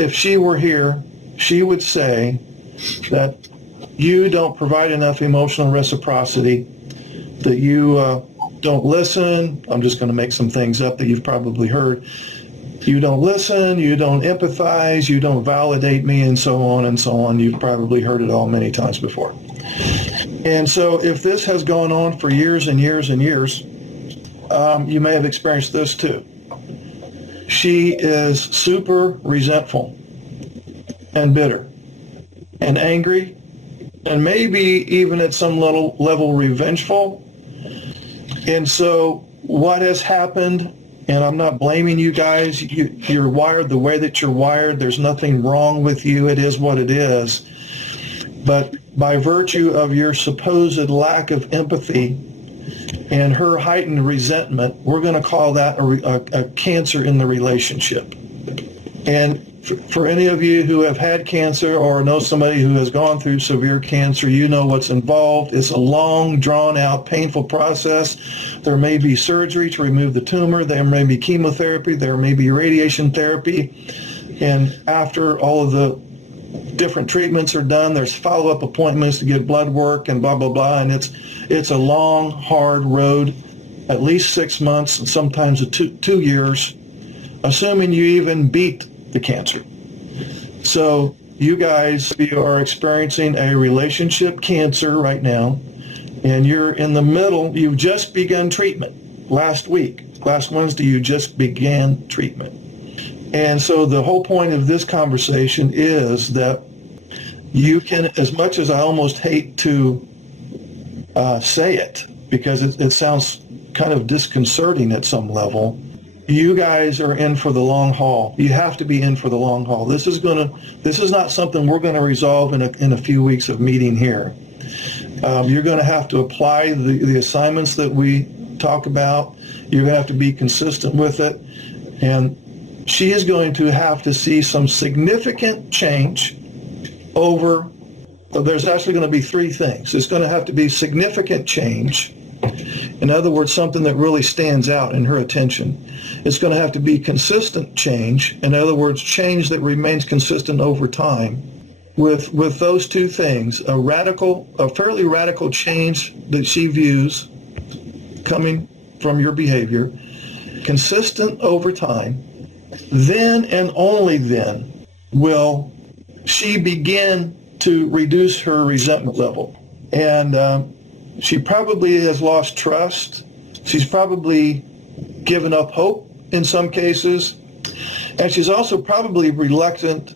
if she were here, she would say that you don't provide enough emotional reciprocity, that you don't listen. I'm just going to make some things up that you've probably heard. You don't listen, you don't empathize, you don't validate me, and so on and so on. You've probably heard it all many times before. And so if this has gone on for years and years and years, you may have experienced this too. She is super resentful and bitter and angry and maybe even at some level revengeful. And so what has happened, and I'm not blaming you guys, you're wired the way that you're wired. There's nothing wrong with you. It is what it is. But by virtue of your supposed lack of empathy and her heightened resentment, we're going to call that a cancer in the relationship. And for any of you who have had cancer or know somebody who has gone through severe cancer, you know what's involved. It's a long, drawn-out, painful process. There may be surgery to remove the tumor. There may be chemotherapy. There may be radiation therapy. And after all of the different treatments are done, there's follow-up appointments to get blood work and blah, blah, blah. And it's a long, hard road, at least 6 months and sometimes 2 years, assuming you even beat the cancer. So you guys are experiencing a relationship cancer right now, and you're in the middle. You've just begun treatment last week. Last Wednesday, you just began treatment. And so the whole point of this conversation is that you can, as much as I almost hate to say it, because it sounds kind of disconcerting at some level, you guys are in for the long haul. You have to be in for the long haul. This is not something we're going to resolve in a few weeks of meeting here. You're going to have to apply the assignments that we talk about. You're going to have to be consistent with it. And she is going to have to see some significant change over, there's actually going to be 3 things. It's going to have to be significant change. In other words, something that really stands out in her attention. It's going to have to be consistent change. In other words, change that remains consistent over time. With those 2 things, a fairly radical change that she views coming from your behavior, consistent over time, then and only then will she begin to reduce her resentment level. And she probably has lost trust. She's probably given up hope in some cases. And she's also probably reluctant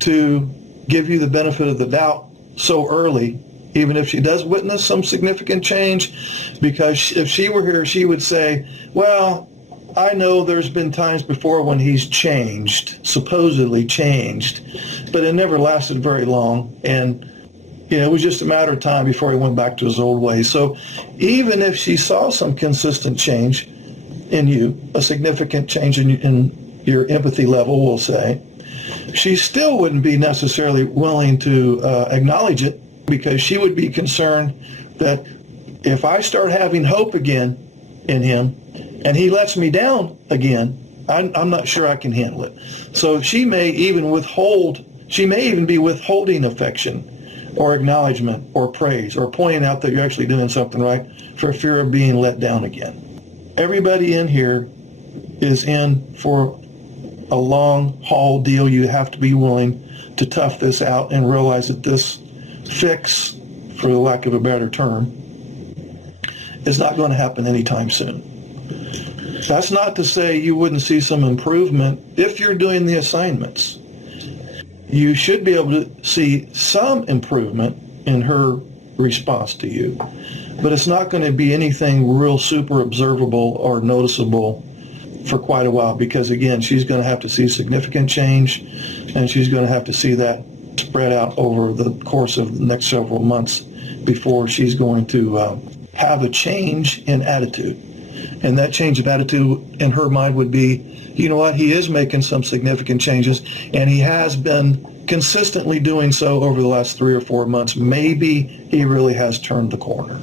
to give you the benefit of the doubt so early, even if she does witness some significant change, because if she were here, she would say, well, I know there's been times before when he's changed, supposedly changed, but it never lasted very long. And it was just a matter of time before he went back to his old ways. So even if she saw some consistent change in you, a significant change in your empathy level, we'll say, she still wouldn't be necessarily willing to acknowledge it, because she would be concerned that if I start having hope again in him and he lets me down again, I'm not sure I can handle it. So she may even be withholding affection or acknowledgement or praise or pointing out that you're actually doing something right for fear of being let down again. Everybody in here is in for a long haul deal. You have to be willing to tough this out and realize that this fix, for the lack of a better term, is not going to happen anytime soon. That's not to say you wouldn't see some improvement if you're doing the assignments. You should be able to see some improvement in her response to you, but it's not going to be anything real super observable or noticeable for quite a while, because again, she's going to have to see significant change, and she's going to have to see that spread out over the course of the next several months before she's going to have a change in attitude. And that change of attitude in her mind would be, you know what, he is making some significant changes, and he has been consistently doing so over the last 3 or 4 months. Maybe he really has turned the corner.